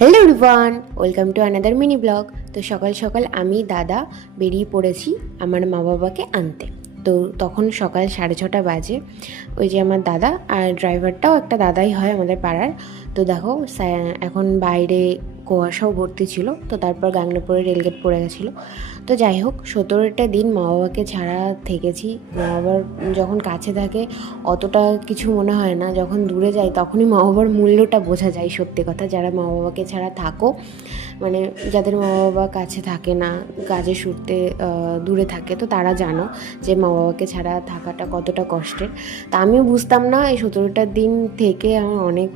Hello everyone, welcome to another mini blog. তো সকাল সকাল আমি দাদা বেরিয়ে পড়েছি আমার মা বাবাকে আনতে। তো তখন সকাল 6:30 বাজে। ওই যে আমার দাদা আর ড্রাইভারটাও একটা দাদাই হয় আমাদের পাড়ার। তো দেখো এখন বাইরে কুয়াশাও ভর্তি ছিল, তো তারপর গাংনাপুরে রেলগেট পড়ে গেছিলো। তো যাই হোক, 17টা দিন মা বাবাকে ছাড়া থেকেছি। মা বাবার যখন কাছে থাকে অতটা কিছু মনে হয় না, যখন দূরে যাই তখনই মা বাবার মূল্যটা বোঝা যায়। সত্যি কথা, যারা মা বাবাকে ছাড়া থাকো, মানে যাদের মা বাবা কাছে থাকে না, কাজে সূত্রে দূরে থাকে, তো তারা জানো যে মা বাবাকে ছাড়া থাকাটা কতটা কষ্টের। তা আমিও বুঝতাম না, এই 17টা দিন থেকে আমার অনেক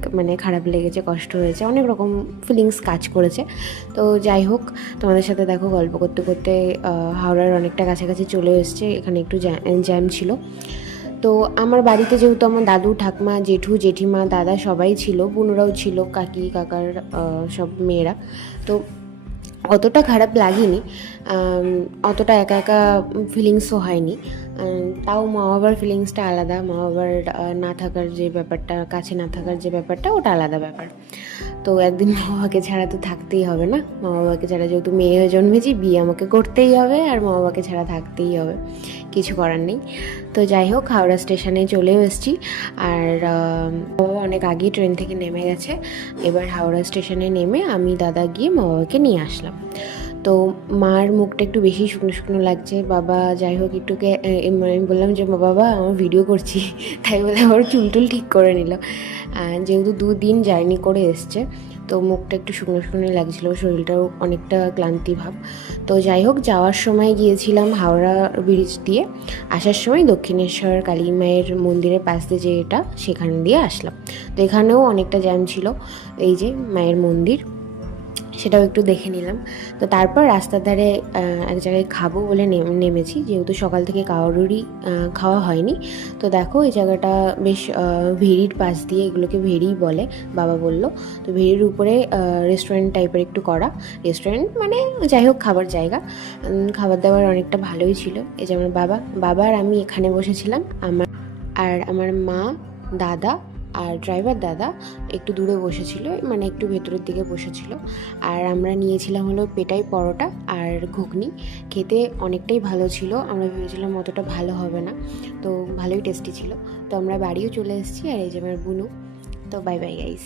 খারাপ লেগেছে, কষ্ট হয়েছে, অনেক রকম ফিলিংস কাজ করেছে। তো যাই হোক, তোমাদের সাথে দেখো গল্প করতে করতে হাওড়ার অনেকটা কাছাকাছি চলে এসছে। এখানে একটু জ্যাম ছিল। তো আমার বাড়িতে যেহেতু আমার দাদু ঠাকমা জেঠু জেঠিমা দাদা সবাই ছিল, বোনরাও ছিল, কাকি কাকার সব মেয়েরা, তো অতটা খারাপ লাগেনি, অতটা একা একা ফিলিংসও হয়নি। তাও মা বাবার ফিলিংসটা আলাদা। মা বাবার না থাকার যে ব্যাপারটা, কাছে না থাকার যে ব্যাপারটা, ওটা আলাদা ব্যাপার। তো একদিন মা বাবাকে ছাড়া তো থাকতেই হবে না। মা বাবাকে ছাড়া যেহেতু মেয়ে হয়ে জন্মেছি, বিয়ে আমাকে করতেই হবে, আর মা বাবাকে ছাড়া থাকতেই হবে, কিছু করার নেই। তো যাই হোক, হাওড়া স্টেশনে চলেও এসেছি। আর বাবা অনেক আগেই ট্রেন থেকে নেমে গেছে। এবার হাওড়া স্টেশনে নেমে আমি দাদা গিয়ে মা বাবাকে নিয়ে আসলাম। তো মার মুখটা একটু বেশি শুকনো শুকনো লাগছে। বাবা যাই হোক একটুকে আমি বললাম যে বাবা আমার ভিডিও করছি, তাই বলে আবার চুল ঠিক করে নিল। যেহেতু 2 দিন জার্নি করে এসছে, তো মুখটা একটু শুকনো শুকনো লাগছিলো, শরীরটাও অনেকটা ক্লান্তি ভাব। তো যাই হোক, যাওয়ার সময় গিয়েছিলাম হাওড়া ব্রিজ দিয়ে, আসার সময় দক্ষিণেশ্বর কালী মায়ের মন্দিরের পাশ দিয়ে যে এটা, সেখান দিয়ে আসলাম। তো এখানেও অনেকটা জ্যাম ছিল। এই যে মায়ের মন্দির, সেটাও একটু দেখে নিলাম। তো তারপর রাস্তার ধারে এক জায়গায় খাবো বলে নেমেছি, যেহেতু সকাল থেকে কারোরই খাওয়া হয়নি। তো দেখো এই জায়গাটা বেশ ভেরির পাশ দিয়ে, এগুলোকে ভেরি বলে বাবা বলল। তো ভেরির উপরে রেস্টুরেন্ট টাইপের একটু করা, রেস্টুরেন্ট মানে যাই হোক খাবার জায়গা। খাবার দাবার অনেকটা ভালোই ছিল। এই যে আমার বাবা আর আমি এখানে বসেছিলাম, আমার মা, দাদা আর ড্রাইভার দাদা একটু দূরে বসেছিল, মানে একটু ভেতরের দিকে বসেছিল। আর আমরা নিয়েছিলাম হলো পেটাই পরোটা আর ঘুগনি। খেতে অনেকটাই ভালো ছিল, আমরা ভেবেছিলাম অতটা ভালো হবে না, তো ভালোই টেস্টি ছিল। তো আমরা বাড়িও চলে এসেছি। আর এই যে আমার বুনু। তো বাই বাই গাইস।